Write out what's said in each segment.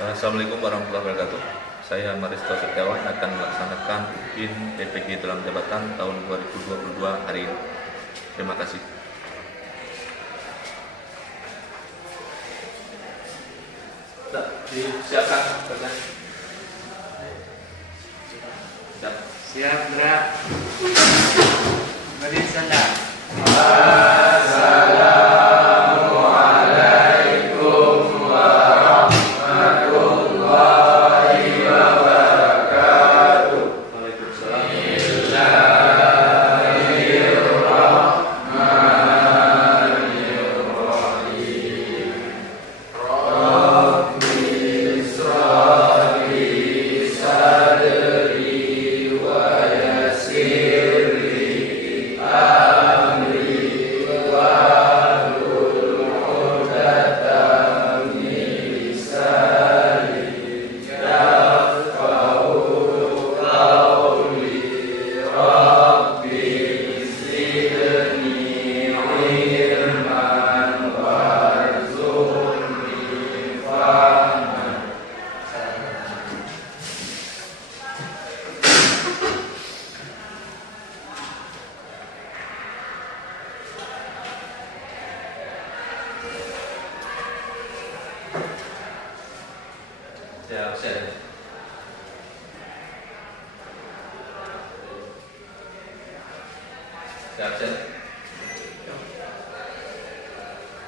Assalamualaikum warahmatullahi wabarakatuh. Saya Maristo Setiawan akan melaksanakan UIN PPG dalam jabatan tahun 2022 hari ini. Terima kasih. Disiapkan kerja. Siap. Siap, gerak. Beri sandal. Siap.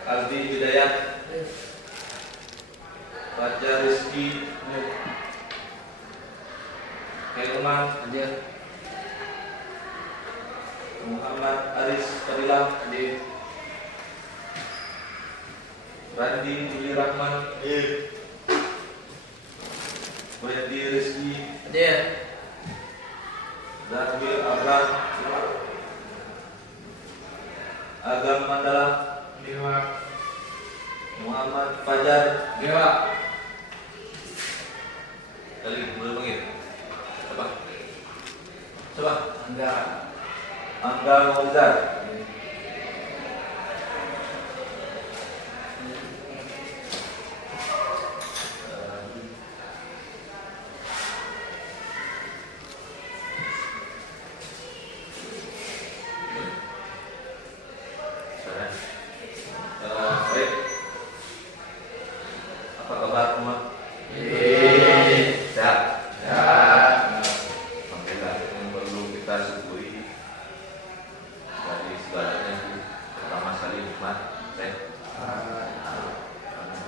Aldi Hidayat, Fajar Rizky, Herman, Muhammad Aris Fadilah, Randi Uli Rahman, Wendy Rizky, Zanbil Abram, Agam Mandala, Muhammad Fajar, Kali boleh panggil. Coba. Angga Mauzar. Baik. Apa kabar semua? Sehat. Alhamdulillah, yang perlu kita syukuri dari segalanya itu pertama sekali nikmat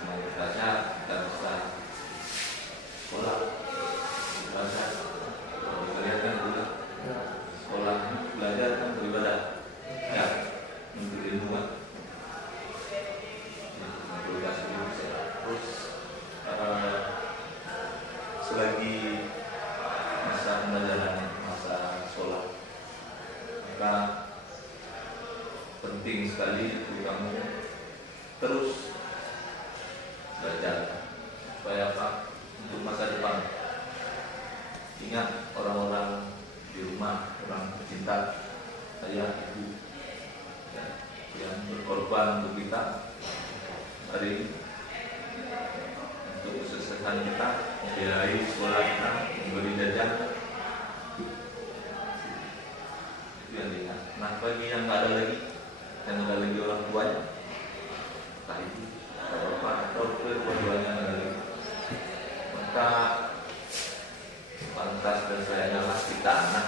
mayoritasnya kita bisa sekolah belajar. Kalau kalian kan udah sekolah belajar kan beribadah ya untuk ilmu kan. Terus selagi masa pembelajaran, masa sekolah, maka penting sekali untuk kamu terus belajar supaya apa? Untuk masa depan. Ingat orang-orang di rumah, orang pecinta ayah ibu ya, yang berkorban untuk kita hari ini, untuk kesuksesan kita, membiayai sekolah kita, memberi jajan, itu yang diingat. Nah, bagi yang nggak ada lagi, yang ada lagi orang tuanya, entah itu bapak atau kedua-duanya ada lagi, maka pantas dan sayangnya kita anak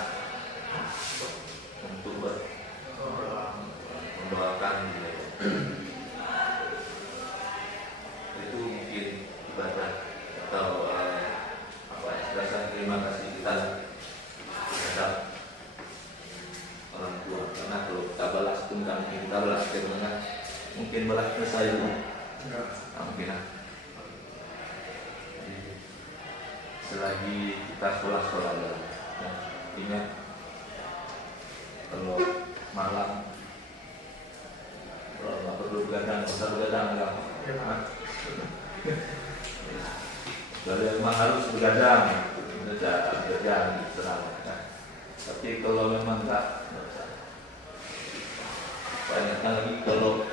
untuk mendoakan dia. Itu mungkin ibadah atau expresi terima kasih kita terhadap orang tua. Karena kalau kita balas tunggang, kita balas kemenangan, mungkin balas ke saya mungkin selagi kita sekolah ya, ingat kalau malam kalau nggak perlu begadang, usah begadang ya. Kalau memang harus begadang, begadang serang. Tapi kalau memang enggak, banyak lagi kalau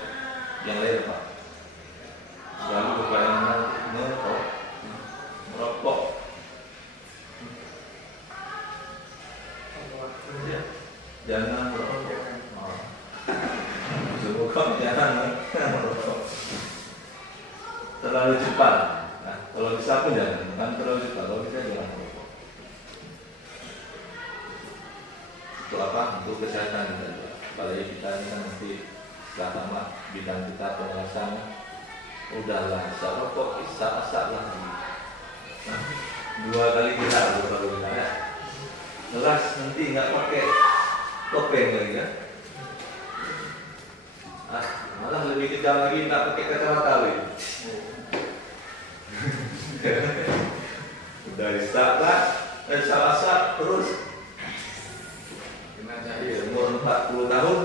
yang lain Pak. Selalu kebanyakan terlalu cepat. Nah, kalau bisa pun jangan terlalu cepat. Kalau bisa jangan merokok. Untuk apa? Untuk kesehatan kita juga. Apalagi kita ini kan nanti setelah lama bidang kita pengawasan, udahlah bisa rokok, bisa asap lah. Nah, 2 kali kita ya. Jelas nanti nggak pakai topeng lagi ya. Malah lebih kejam lagi nggak pakai kacamata lagi. Udah isap lah, asap terus. Umur 40 tahun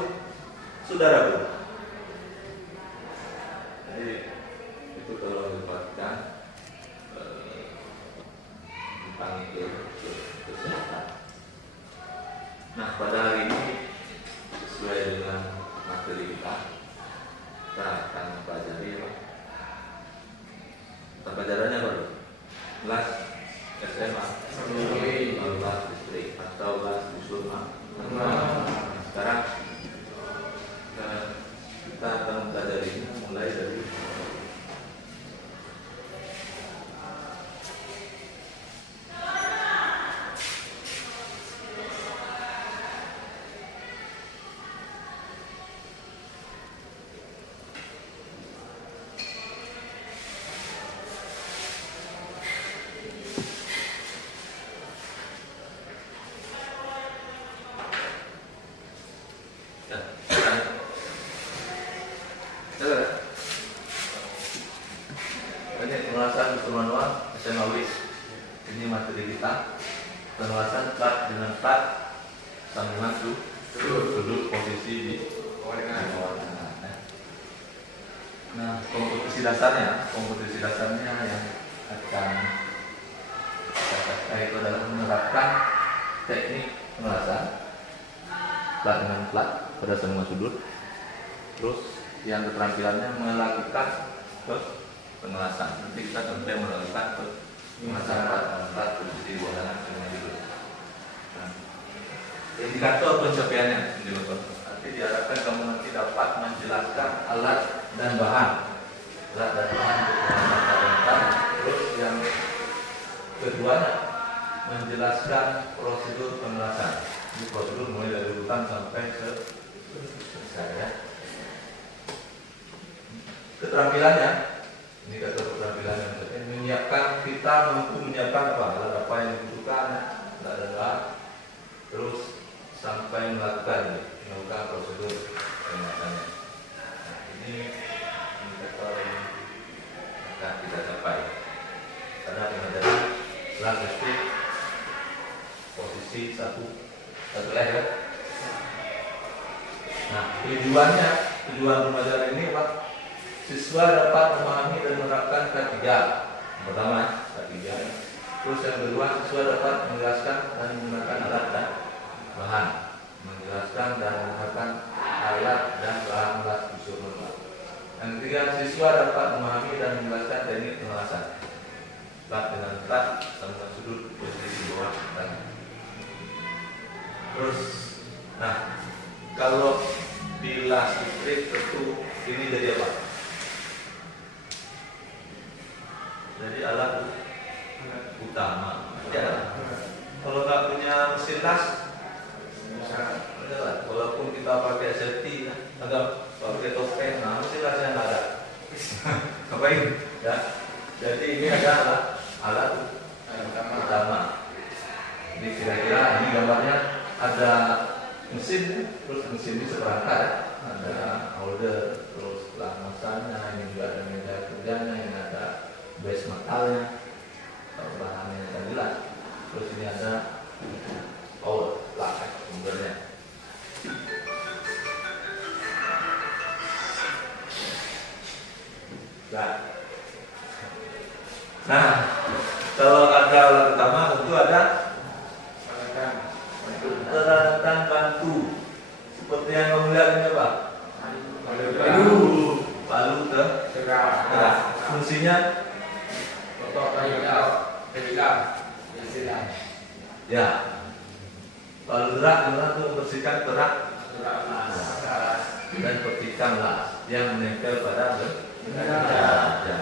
sudah rapuh. Jadi itu kalau dapatkan tentang kesehatan. Nah, pada hari ini sesuai dengan materi kita akan mempelajari apa? Pelajarannya baru kelas SMA, kelas listrik atau kelas usul. Sekarang kita akan mempelajari mulai dari penguasaan usul manual SMA WIS. Ini materi kita penguasaan plat dengan plat sambungan sudut posisi di tengah. Nah, komposisi dasarnya yang akan itu adalah menerapkan teknik penguasaan plat dengan plat pada semua sudut. Terus yang keterampilannya melakukan pengawasan. Nanti kita sampai melakukan pengawasan plat posisi buahan semua sudut. Nah, indikator pencapaiannya nanti diharapkan kamu nanti dapat menjelaskan alat dan bahan terus yang keduanya menjelaskan prosedur pengawasan. Ini prosedur mulai dari urutan sampai ke selesai ya. Keterampilannya, ini kata keterampilannya menyiapkan, kita mampu menyiapkan alat apa yang dibutuhkan, terus sampai melakukan prosedur pengawasannya. Nah, ini indikator yang akan kita capai. Karena pengajaran kelas listrik posisi satu leher. Nah, tujuan pembelajaran ini apa? Siswa dapat memahami dan menerapkan K3. Pertama, K3. Terus yang kedua, siswa dapat menjelaskan dan menggunakan alat dan bahan. Menjelaskan dan menggunakan alat dan bahan kelas usul manual. Yang ketiga, siswa dapat memahami dan menjelaskan teknik pengawasan. Plat dengan plat, sambungan sudut, posisi bawah dan. Terus, nah, kalau di las listrik tentu ini jadi apa? Jadi alat utama. Ya. Kalau nggak punya mesin las, walaupun kita pakai safety, agak pakai topeng, nah mesin lasnya nggak ada. Ngapain? Ya. Jadi ini adalah alat utama. Ini kira-kira ini gambarnya ada mesin, terus mesin ini seperangkat ya. Ada holder, terus pelamasannya, ini juga ada meja kerjanya, ini ada base metalnya, bahannya yang jelas. Terus ini ada lah sumbernya. Nah, kalau ada alat utama tentu ada peralatan bantu. Seperti yang kamu lihat ini apa? Palu tergerak. Fungsinya ya, palu gerak adalah untuk membersihkan kerak dan petikan las yang menempel pada benda.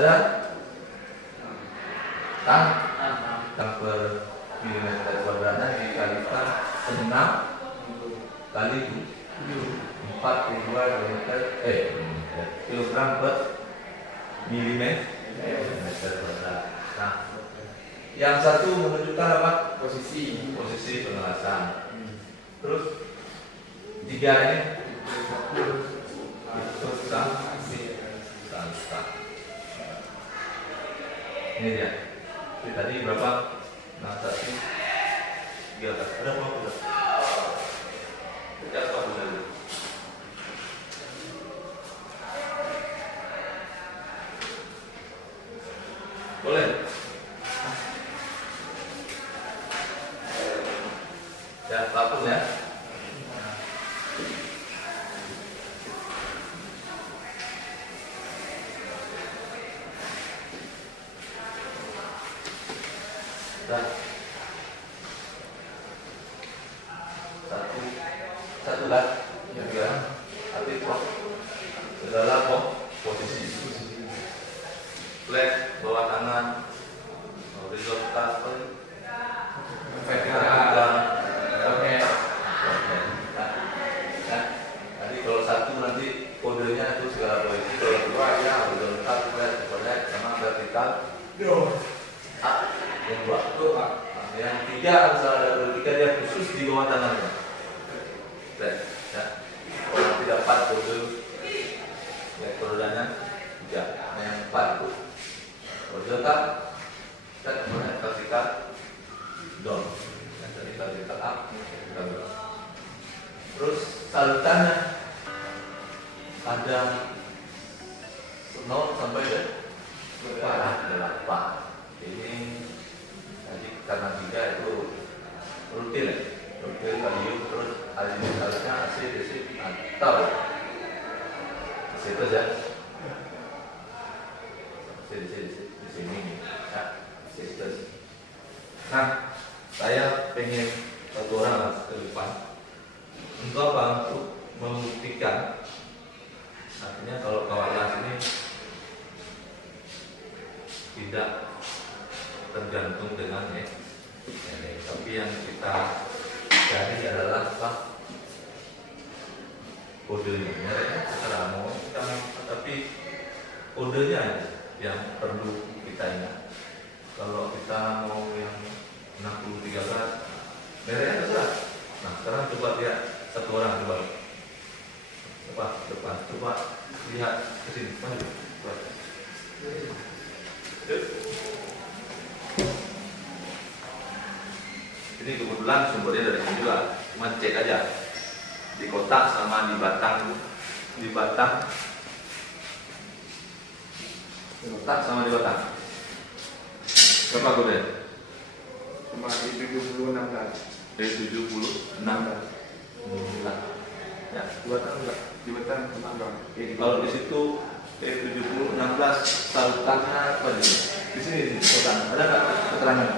ada tang per milimeter kuadratnya dikalikan 6 kali 42 kilogram per milimeter kuadrat. Nah, yang satu menunjukkan apa? Posisi pengelasan. Terus 3 ini itu salsa. Ini dia. Jadi tadi berapa? Nah, tadi 13. Ada berapa? Ya, apa dulu? Boleh. Ya, apapun ya. Dah. Satu lah. Ya. Tapi kok adalah posisi. Flat bawah tangan horizontal vertikal. Oke. Tadi kalau satu nanti kodenya itu segala posisi. Kalau dua ya horizontal flat sama vertikal. Yang dua itu yang tiga misalnya ada vertikal dia khusus di bawah tangannya. Ya. Kalau tidak 4 kode ya kodenya 3. Yang 4 itu horizontal dan kemudian vertikal down. Yang tadi vertikal up, vertikal down. Terus salutannya ada 0 sampai 8. Ini tadi karena 3 itu rutin ya. Rutin kalium terus aluminiumnya AC, DC atau AC itu ya. Di sini ya, sistem. Nah, saya pengen satu orang ke depan untuk apa? Untuk membuktikan artinya kalau kawalan ini tidak tergantung dengan tapi yang kita cari adalah apa? Kodenya ya, mau tapi kodenya yang perlu kita ingat. Kalau kita mau yang 60-13 mereka terserah. Nah, sekarang coba lihat satu orang coba depan, coba lihat ke sini, maju. Ini kebetulan sumbernya dari sini juga, cuma cek aja di kotak sama di batang, di kotak sama di batang. Berapa kode? Cuma di 70-16. Dari 76. Ya, di batang enggak? Di batang 16. Kalau di situ 70-16 salutannya apa nih? Di sini di kotak ada nggak keterangan?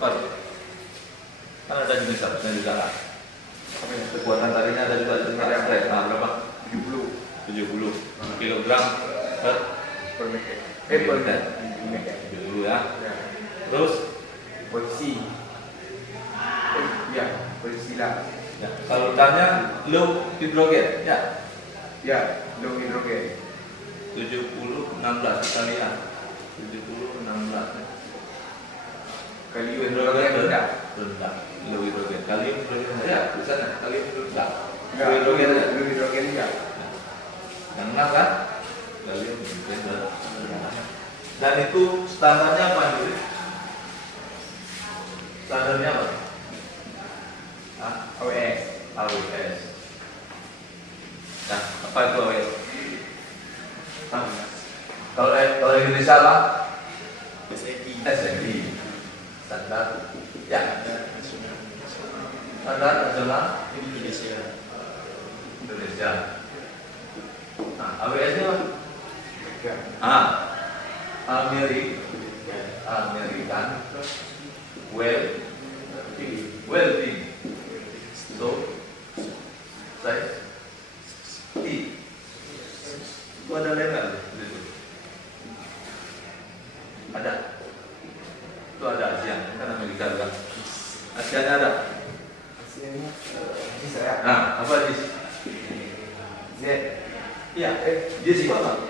Apa? Kan ada jenis salutannya juga kan? Kekuatan tarinya ada juga jenis flat. Nah, berapa? 70 kilogram Per meter. per meter. 70 ya. Terus Posisi. Ya, posisi lah. ya, salutannya low hidrogen ya. Ya, low hidrogen. 70-16 kita lihat. 70-16. Kalium Hidrogen rendah. rendah. Low hidrogen. Kalium hidrogen ya, di sana kalium rendah. Enggak, Low hidrogen ya. low hidrogen enggak. Yang 6 kan? Kalium hidrogen rendah. Dan itu standarnya apa nih? Standarnya apa? AWS. AWS. Nah, apa itu AWS? Kalau Indonesia lah SNI. Standar ya. Standar nasional Indonesia. Nah, AWS nya apa? American welding. So, Sianya ada. Di saya. Nah, apa jis? Z. Iya. Jis itu apa?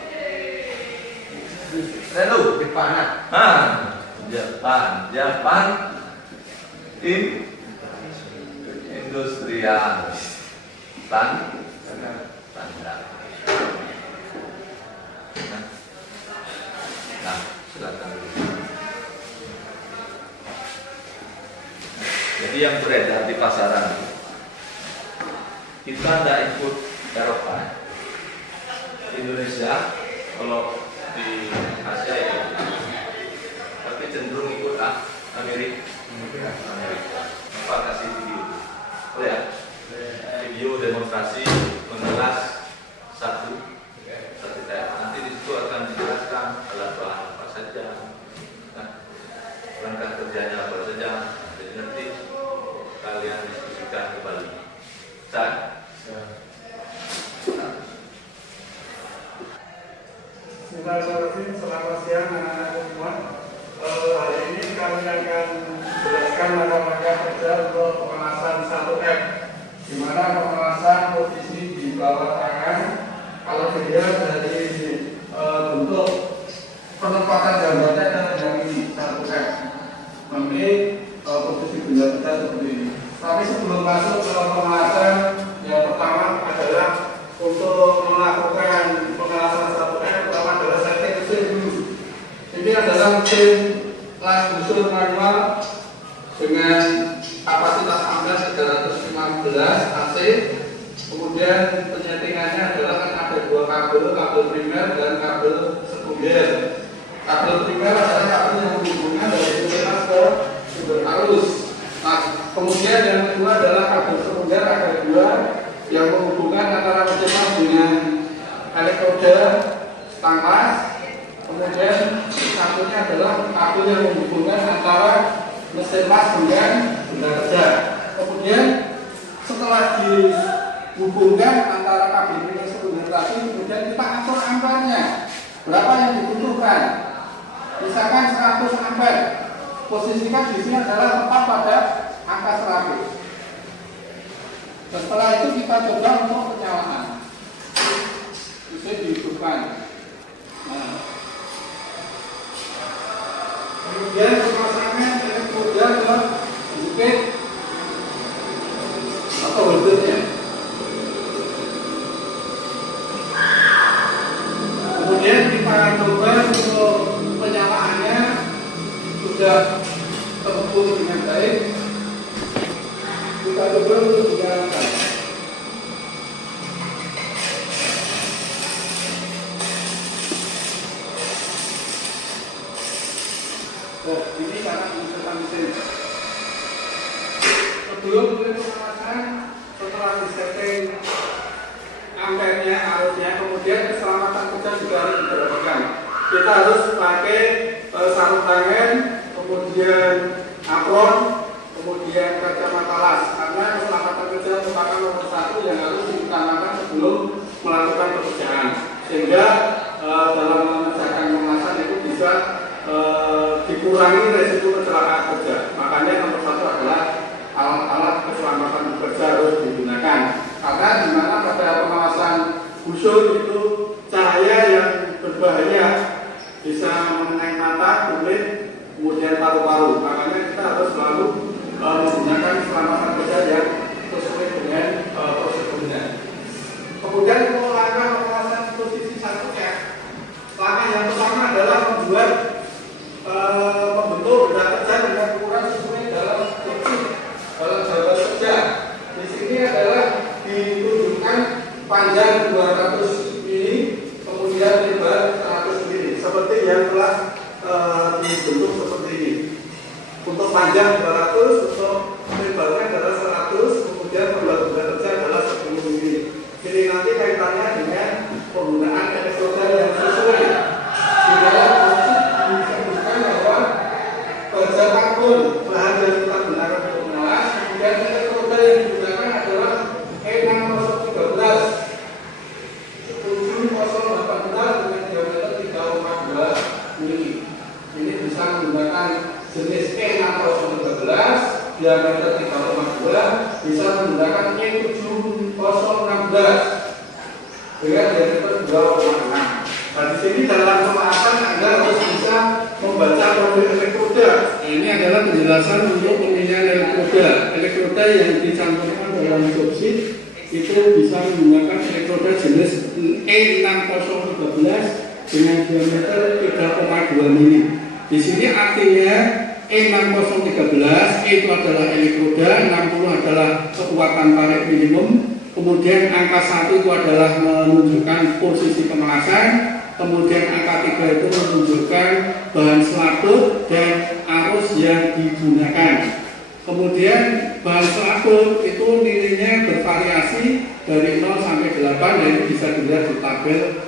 Lalu Depan. Jepang industrial standar. Nah, silakan dulu. Jadi yang beredar di pasaran, kita tidak ikut Eropa. Indonesia, kalau di Asia ya, tapi cenderung ikut Amerika. Apa kasih video? Oh ya, video demonstrasi mengelas satu tab. Nanti di situ akan dijelaskan alat bahan apa saja, nah, langkah kerjanya apa saja. Jadi nanti kalian diskusikan kembali. Bismillahirrahmanirrahim. Selamat siang anak-anak semua. Hari ini kami akan menjelaskan langkah-langkah kerja untuk pemanasan 1M, di mana pemanasan posisi di bawah tangan. Kalau dilihat dari bentuk penempatan gambarnya adalah yang ini 1M. Nanti posisi benda kita seperti ini. Tapi sebelum masuk ke pemanasan, yang pertama adalah untuk melakukan pemanasan 1M, pertama adalah setting mesin dulu. Ini adalah mesin las busur manual dengan kapasitas ampere 315 AC. Kemudian penyetingannya adalah kan ada dua kabel primer dan kabel sekunder. Kabel primer adalah kabel yang menghubungkan dari sumber las ke sumber arus. Nah, kemudian yang kedua adalah kabel sekunder, ada dua yang menghubungkan antara mesin las dengan elektroda tangkas. Kemudian satunya adalah kabel yang menghubungkan antara mesin las dengan benda kerja. Kemudian setelah dihubungkan antara kabel primer sekunder tadi, kemudian kita atur ampernya berapa yang dibutuhkan. Misalkan 100 ampere, posisikan di sini adalah tepat pada angka 100. Setelah itu kita coba untuk penyalaan. Bisa dihidupkan. Nah, kemudian pemasangan elektroda ke bukit atau holdernya. Kemudian kita coba untuk penyalaannya sudah terhubung dengan baik. Kita coba untuk dinyalakan. Oh, ini cara pengusutan mesin. Sebelum mulai pemanasan, setelah disetting ampernya, arusnya, kemudian keselamatan kerja juga harus diperhatikan. Kita harus pakai sarung tangan, kemudian apron, kemudian kacamata las, karena keselamatan kerja merupakan nomor satu yang harus diutamakan sebelum melakukan pekerjaan, sehingga dalam mengerjakan pemanasan itu bisa dikurangi resiko kecelakaan kerja. Makanya nomor satu adalah alat-alat keselamatan kerja harus digunakan, karena di mana pada pemanasan busur itu cahaya yang berbahaya bisa mengenai mata, kulit, kemudian paru-paru. Makanya kita harus selalu menggunakan keselamatan kerja yang sesuai dengan prosedurnya. Kemudian untuk langkah pemanasan posisi 1M, langkah yang pertama adalah membentuk benda kerja dengan ukuran sesuai dalam diameter 3,2 bisa menggunakan E7016 dengan diameter 2,6. Nah, di sini dalam pembahasan Anda harus bisa membaca profil elektroda. Ini adalah penjelasan untuk pemilihan elektroda. Elektroda yang dicantumkan dalam job sheet itu bisa menggunakan elektroda jenis E6013 dengan diameter 3,2 mm. Di sini artinya E6013 itu adalah elektroda, 60 adalah kekuatan tarik minimum, kemudian angka 1 itu adalah menunjukkan posisi pemanasan, kemudian angka 3 itu menunjukkan bahan selaput dan arus yang digunakan. Kemudian bahan selaput itu nilainya bervariasi dari 0 sampai 8, dan ini bisa dilihat di tabel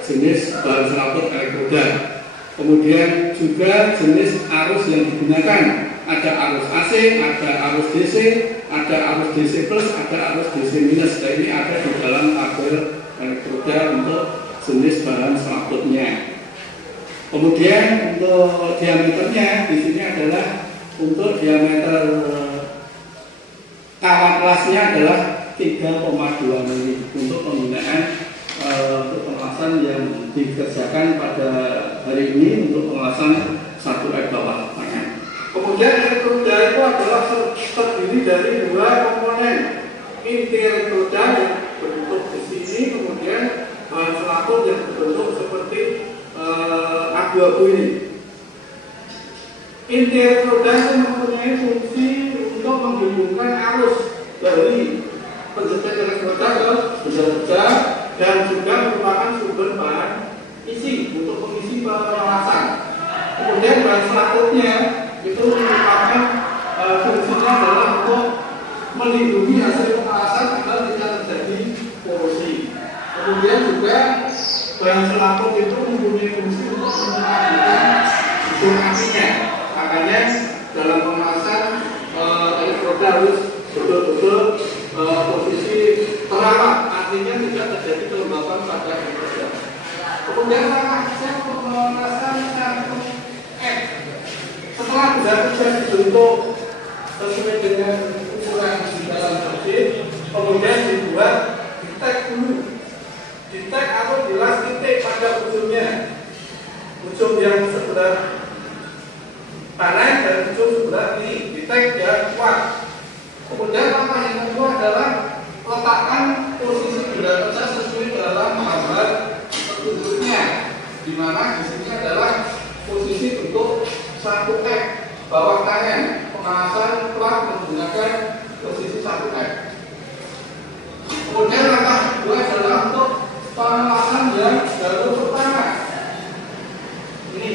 jenis bahan selaput elektroda. Kemudian juga jenis arus yang digunakan, ada arus AC, ada arus DC, ada arus DC plus, ada arus DC minus. Dan ini ada di dalam tabel elektroda untuk jenis bahan selaputnya. Kemudian untuk diameternya di sini adalah untuk diameter kawat kelasnya adalah 3,2 mm untuk penggunaan untuk pengelasan yang dikerjakan pada hari ini untuk pengelasan 1 bawah tangan. Kemudian elektroda itu adalah terdiri dari 2 komponen. Inti elektroda yang berbentuk di sini, kemudian bahan selaput yang berbentuk seperti abu-abu ini. Inti elektroda itu mempunyai fungsi untuk menghubungkan arus dari penjepit elektroda ke benda-benda dan juga merupakan sumber bahan isi untuk mengisi pemanasan. Kemudian bahan selaputnya itu merupakan fungsinya adalah untuk melindungi hasil pemanasan agar tidak terjadi korosi. Kemudian juga bahan selaput itu mempunyai fungsi untuk menstabilkan hubung apinya. Makanya dalam pemanasan elektroda harus betul-betul posisi terawat, artinya tidak terjadi kelembapan pada elektroda. Kemudian langkah pemanasan cantum F. Setelah benda-benda dibentuk sesuai dengan ukuran di dalam job, kemudian dibuat di-tag dulu. Di-tag atau dilas titik pada ujungnya. Ujung yang sebelah kanan dan ujung sebelah kiri, di-tag yang kuat. Kemudian langkah yang kedua adalah letakkan posisi benda kerja sesuai dalam gambar petunjuknya, di mana di sini adalah posisi bentuk 1F bawah tangan, pemanasan telah menggunakan posisi 1F. Kemudian langkah kedua adalah untuk pemanasan yang jalur pertama. Ini,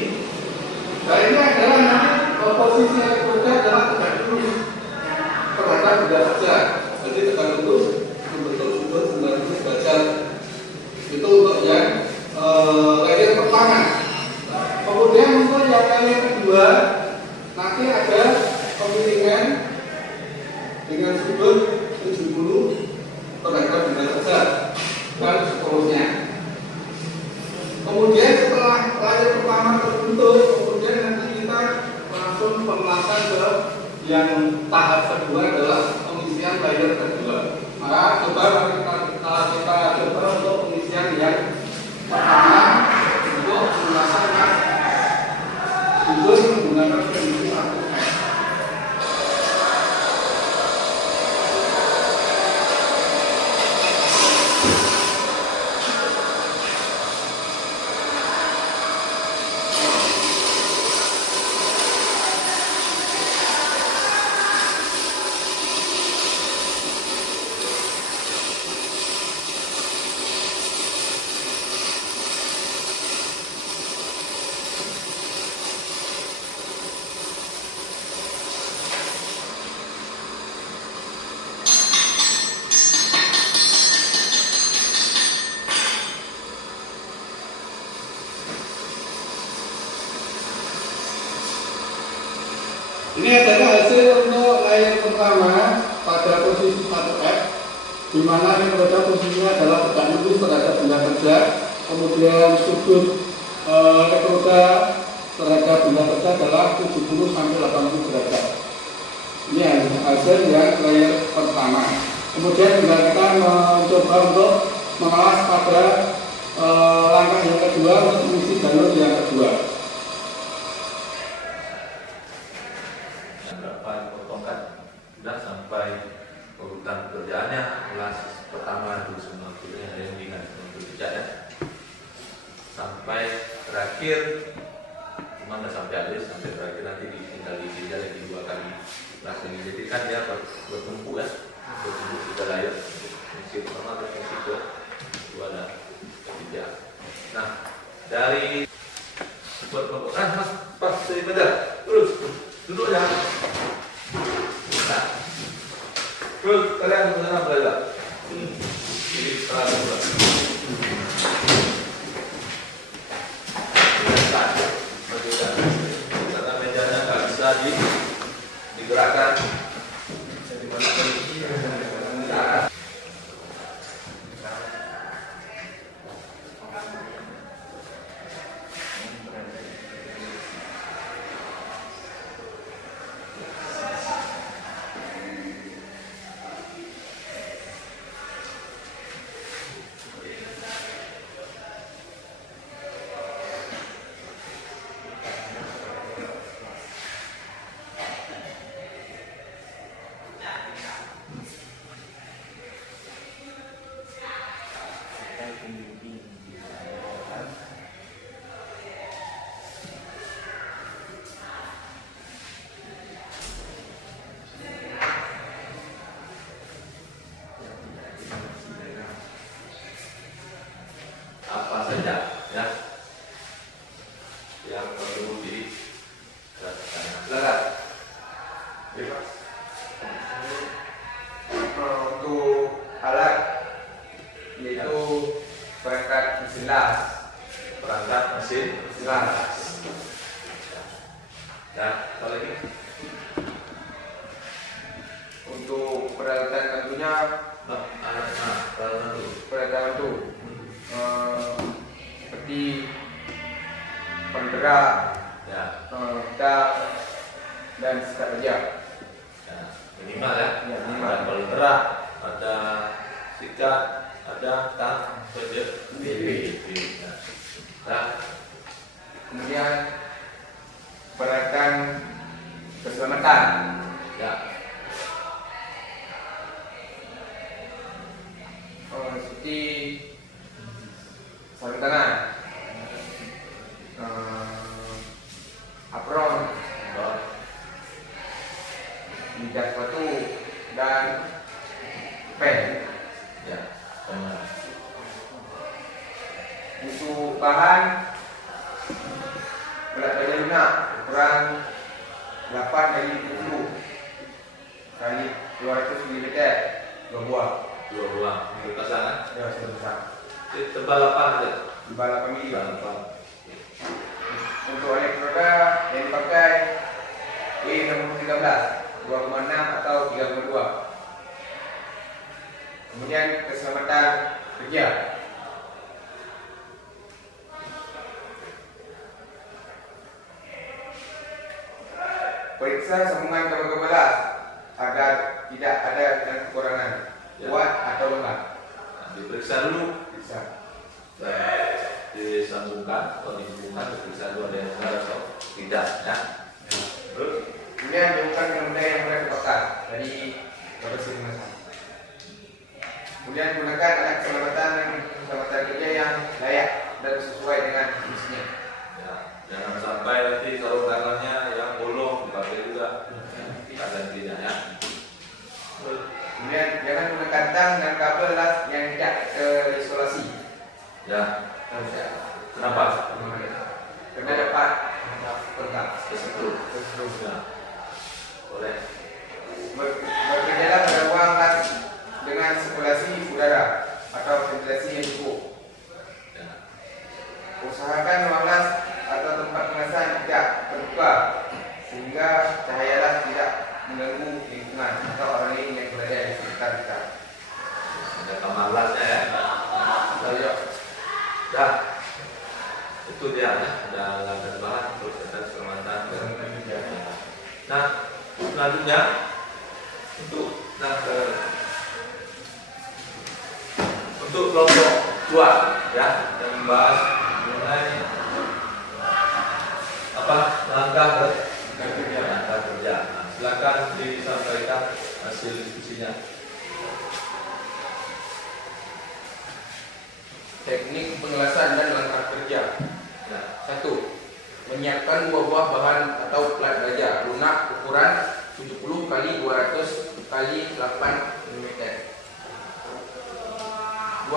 nah ini adalah nanti posisi elektroda adalah tegak lurus terhadap benda kerja. Jadi tegak lurus membentuk sumber 90 derajat. Itu untuk yang layer pertama. Kemudian untuk yang layer kedua nanti ada pemilihan dengan sumber 70 terhadap benda kerja dan seterusnya. Kemudian setelah layer pertama terbentuk, kemudian nanti kita langsung pemanasan ke yang tahap kedua adalah pengisian layer kedua. Maka coba kita coba untuk pengisian yang pertama untuk pemanasan untuk menggunakan pengisi 1F. Ini adalah hasil untuk layer pertama pada posisi 1F, di mana elektroda posisinya adalah tegak lurus terhadap benda kerja. Kemudian sudut elektroda terhadap benda kerja adalah 70 sampai 80 derajat. Ini hasil yang layer pertama. Kemudian juga kita mencoba untuk mengalas pada langkah yang kedua untuk mengisi jalur yang kedua. Berapa dipotongkan sudah sampai urutan pekerjaannya. Kelas pertama itu semua yang ringan untuk tidak ya, sampai terakhir cuma nggak sampai habis, sampai terakhir nanti tinggal diisi lagi 2 kali kelas ini. Jadi kan dia bertumpu ya, bertumpu 3 layer, fungsi pertama dan fungsi kedua ada 3. Nah dari pas dari benar terus duduk ya. Nah, terus kalian benar belajar. Ini sekarang dulu. Karena mejanya nggak bisa digerakkan. Apa saja ya yang perlu dilakukan. Bebas. Untuk alat yaitu perangkat mesin las. Perangkat mesin Las. ya, apa lagi? Untuk peralatan tentunya Peralatan dulu. peralatan itu seperti penggerak, Ya, tak dan sikat kerja. ya, minimal ya. Ya, minimal. Ada penggerak, ada sikat, ada tang kerja. Ya. Nah, Kemudian peralatan keselamatan ya, seperti sarung tangan, apron, bawah. lidah sepatu, dan pen. Ya, sama. Untuk bahan berat badan lunak ukuran 8 kali 70 kali 200 mm 2 buah. 2 ruang. Ini pasangan. Ya, sudah besar. Tebal apa aja? Tebal 8 mm. Tebal apa? Untuk elektroda yang dipakai E613 2,6 atau 3,2. Kemudian keselamatan kerja. Periksa sambungan kabel-kabel las agar tidak ada dan kekurangan, Ya. kuat atau lemah. Nah, diperiksa dulu. Bisa. Dan disambungkan atau dihubungkan, diperiksa dulu ada yang benar atau tidak ya. Terus Kemudian jauhkan benda yang mudah terbakar dari lokasi dimasak. Kemudian gunakan alat keselamatan kerja yang layak dan sesuai dengan fungsinya. ya, jangan sampai nanti sarung tangannya yang bolong dipakai juga. Kadang tidak ya. Terus Kemudian jangan gunakan tang dan kabel las yang tidak terisolasi. ya, Tidak. kenapa? Karena dapat kontak. Kesetrum. Ya. Boleh. Bekerjalah pada ruang las dengan sirkulasi udara atau ventilasi yang cukup. Ya. Usahakan ruang las atau tempat pengasahan tidak terbuka sehingga cahaya las tidak mengganggu lingkungan atau orang lain yang berada di sekitar kita. Ada kamar lasnya ya. Lalu, Dah. Itu dia ya. Ada lantai bahan, terus ada keselamatan. Nah, selanjutnya Untuk kelompok 2 ya, yang membahas mengenai langkah kerja. Nah, silakan disampaikan hasil diskusinya. Teknik pengelasan dan langkah kerja. 1. Menyiapkan buah-buah bahan atau plat baja lunak ukuran 70 kali 200 kali 8 mm. 2.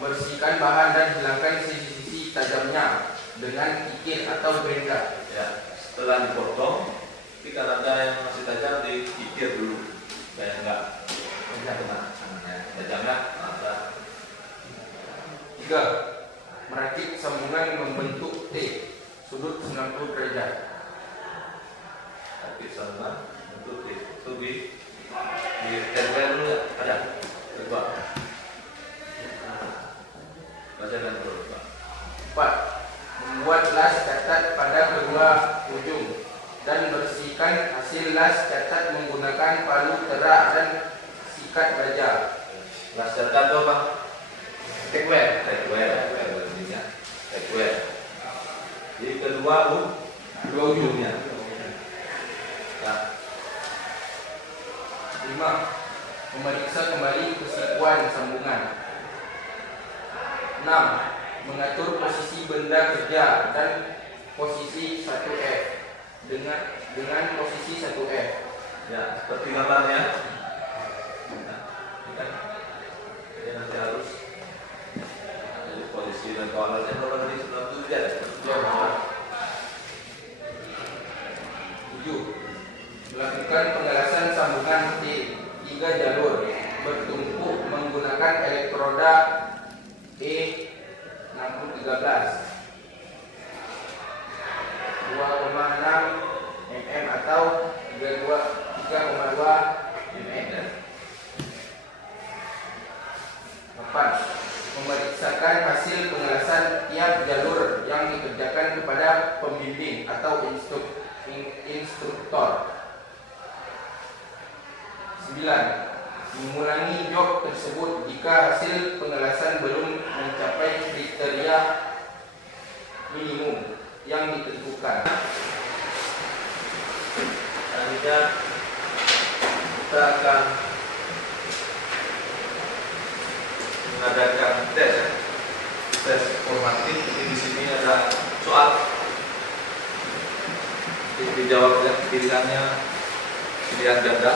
Membersihkan bahan dan hilangkan sisi-sisi tajamnya dengan kikir atau grinder. Ya, setelah dipotong, tapi kalau ada yang masih tajam dikikir dulu, supaya enggak kena tajamnya. 3. Merakit sambungan membentuk T sudut 90 derajat. Rakit sambungan bentuk T. Itu di tempel dulu ya, ada. Coba. Bacakan dulu, Pak. 4. Membuat las catat pada kedua ujung dan bersihkan hasil las catat menggunakan palu terak dan sikat baja. Las catat itu apa? Tekware. Jadi kedua ujungnya. Nah, 5. Memeriksa kembali kesikuan sambungan. 6. Mengatur posisi benda kerja dan posisi 1F dengan posisi 1F. ya seperti gambarnya. Nah, ini kan dia nanti harus jadi posisi dan kawalannya berapa di 97 ya? Ya, 7. Melakukan pengelasan sambungan T3 jalur bertumpuk menggunakan elektroda E6013 2,6 mm atau 3,2 mm. 8. Memeriksakan hasil pengelasan tiap jalur yang dikerjakan kepada pembimbing atau instruktor. 9. Mengulangi job tersebut jika hasil pengelasan belum mencapai kriteria minimum yang ditentukan. Selanjutnya kita akan mengadakan tes formatif. Jadi di sini ada soal, dijawab ya, pilihannya pilihan ganda.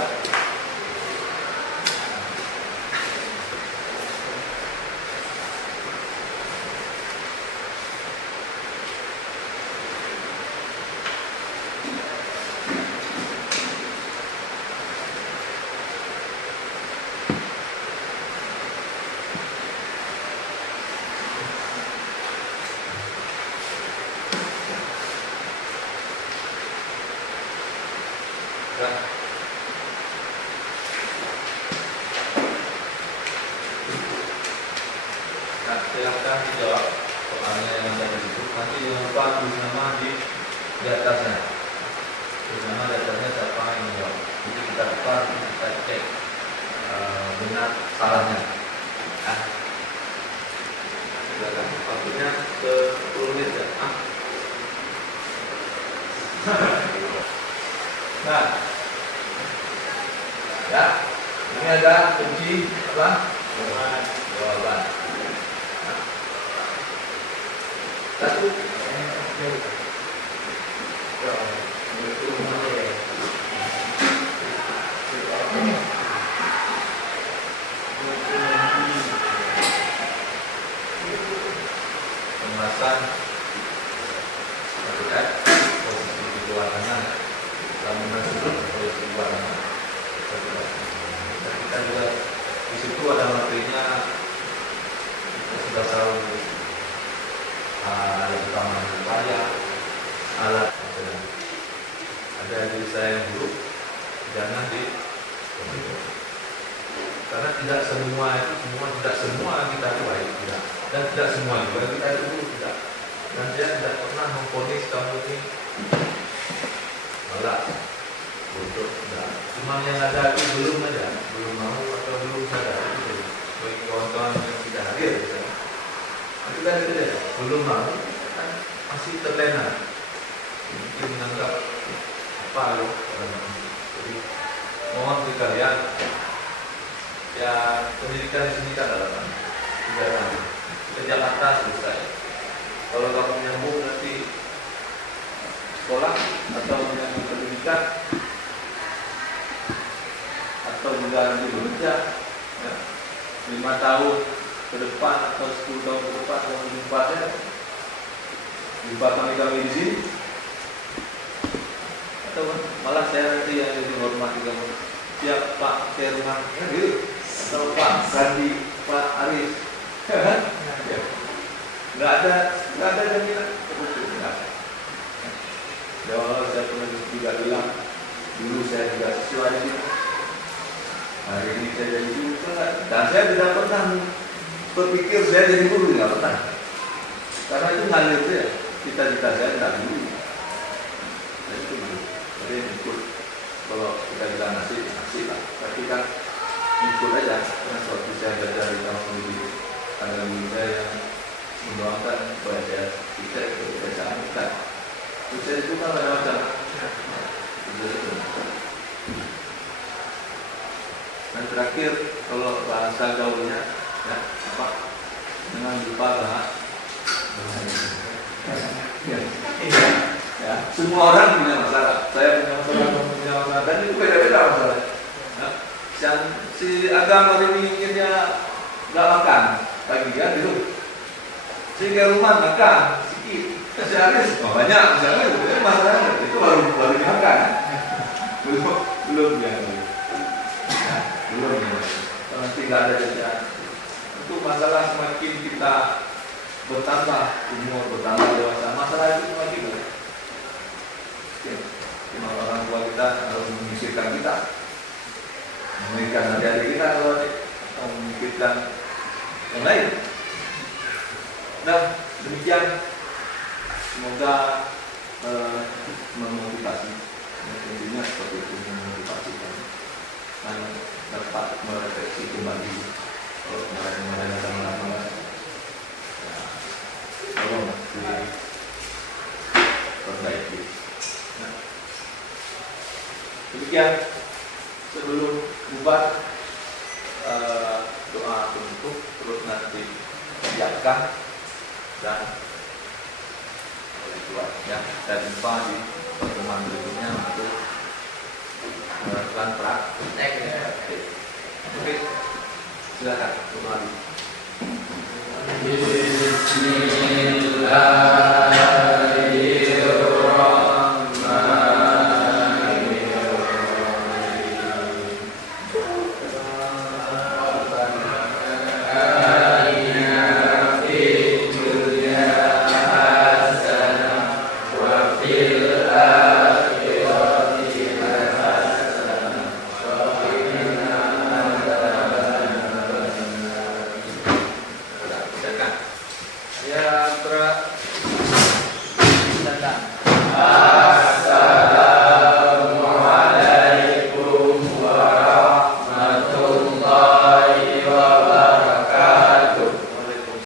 Nah, silahkan dijawab soalnya yang ada di situ. Nanti jangan lupa tulis nama di atasnya. Tulis nama di atasnya siapa yang menjawab. Jadi kita tukar, kita cek benar salahnya. Nah, silakan. Waktunya ke 10 menit ya. Nah, ya, ini ada kunci apa? Jawaban. Satu. Pembahasan posisi di luar kanan, lamunan sudut posisi di luar kanan. Kita juga di situ ada materinya, kita sudah tahu alat utama upaya, alat ada diri saya yang buruk, jangan karena tidak semua kita baik, tidak, dan tidak semua juga kita itu buruk, tidak, dan dia tidak pernah memvonis kamu ini malas. Untuk enggak. Cuma yang ada itu belum aja, belum mau atau belum sadar itu. Bagi kawan-kawan yang tidak hadir, misalnya. Itu kan itu ya, belum mau, kan masih terlena. Mungkin menganggap apa loh orang ini. Jadi mohon sekalian, ya pendidikan di sini kan adalah 3 tahun. Ke Jakarta selesai. Kalau kamu nyambung nanti sekolah atau menyambung pendidikan atau menjalani bekerja, ya, 5 tahun ke depan atau 10 tahun ke depan atau tempatnya jumpa kami di sini, atau malah saya nanti yang lebih hormati kamu, siap Pak Sherman, kan gitu, atau Pak Sandi, Pak Aris, ya, nggak ada jaminan seperti itu. Ya Allah, saya pernah juga bilang dulu saya juga siswa di sini. Hari ini saya jadi guru, dan saya tidak pernah berpikir saya jadi guru, nggak pernah. Karena itu ngalir ya, cita-cita saya tidak guru. Nah, itu dulu. Jadi ikut, kalau kita bilang nasib lah. Tapi kan ikut aja, karena suatu saya belajar di tahun dulu, ada guru saya yang mendoakan supaya saya bisa ikut kebiasaan kita. Usia itu kan macam-macam. Dan terakhir, kalau bahasa gaulnya, ya, apa? Jangan lupa lah. Ya, semua orang punya masalah. Saya punya masalah, kamu punya masalah, dan itu beda-beda masalah. Ya. Yang si agama ini inginnya nggak makan pagi kan itu. Sehingga rumah makan sedikit. Sehari banyak, misalnya itu masalah itu baru dimakan. Belum ya. Belum ya. Nanti nggak ada jadian. Itu masalah semakin kita bertambah umur, bertambah dewasa, masalah itu semakin banyak. Cuma orang tua kita harus memikirkan kita, memikirkan adik-adik kita kalau memikirkan yang lain. Nah, demikian. Semoga memotivasi, intinya seperti itu, memotivasi dan dapat merefleksi kembali kalau kemarin ada lama-lama, ya, tolong diperbaiki. Nah, demikian sebelum bubar doa penutup terus nanti siapkan dan ya, dan jumpa di pertemuan berikutnya untuk melakukan praktek. Oke, silakan kembali. Bismillah.